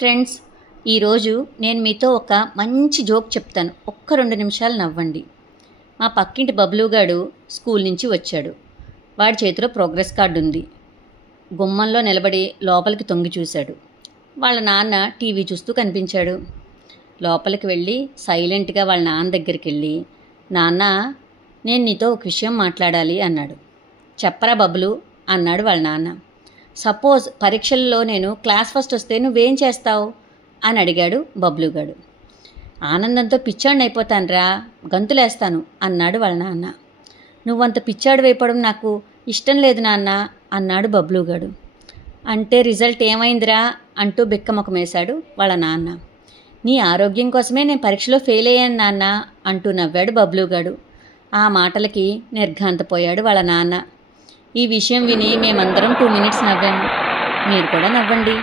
Friends, ఈరోజు నేను మీతో ఒక మంచి జోక్ చెప్తాను. ఒక్క 2 నిమిషాలు నవ్వండి. మా పక్కింటి బబ్లూగాడు స్కూల్ నుంచి వచ్చాడు. వాడి చేతిలో ప్రోగ్రెస్ కార్డు ఉంది. గుమ్మంలో నిలబడి లోపలికి తొంగి చూశాడు. వాళ్ళ నాన్న టీవీ చూస్తూ కనిపించాడు. లోపలికి వెళ్ళి సైలెంట్గా వాళ్ళ నాన్న దగ్గరికి వెళ్ళి, నాన్న, నేను నీతో ఒక విషయం మాట్లాడాలి అన్నాడు. చెప్పరా బబ్లు అన్నాడు వాళ్ళ నాన్న. సపోజ్ పరీక్షల్లో నేను క్లాస్ ఫస్ట్ వస్తే నువ్వేం చేస్తావు అని అడిగాడు బబ్లుగాడు. ఆనందంతో పిచ్చాడిని అయిపోతానురా, గంతులేస్తాను అన్నాడు వాళ్ళ నాన్న. నువ్వంత పిచ్చాడు వైపడం నాకు ఇష్టం లేదు నాన్న అన్నాడు బబ్లుగాడు. అంటే రిజల్ట్ ఏమైందిరా అంటూ బిక్కమొకమేశాడు వాళ్ళ నాన్న. నీ ఆరోగ్యం కోసమే నేను పరీక్షలో ఫెయిల్ అయ్యాను నాన్న అంటూ నవ్వాడు బబ్లుగాడు. ఆ మాటలకి నిర్ఘాంతపోయాడు వాళ్ళ నాన్న. ఈ విషయం విని మేమందరం 2 మినిట్స్ నవ్వాము. మీరు కూడా నవ్వండి.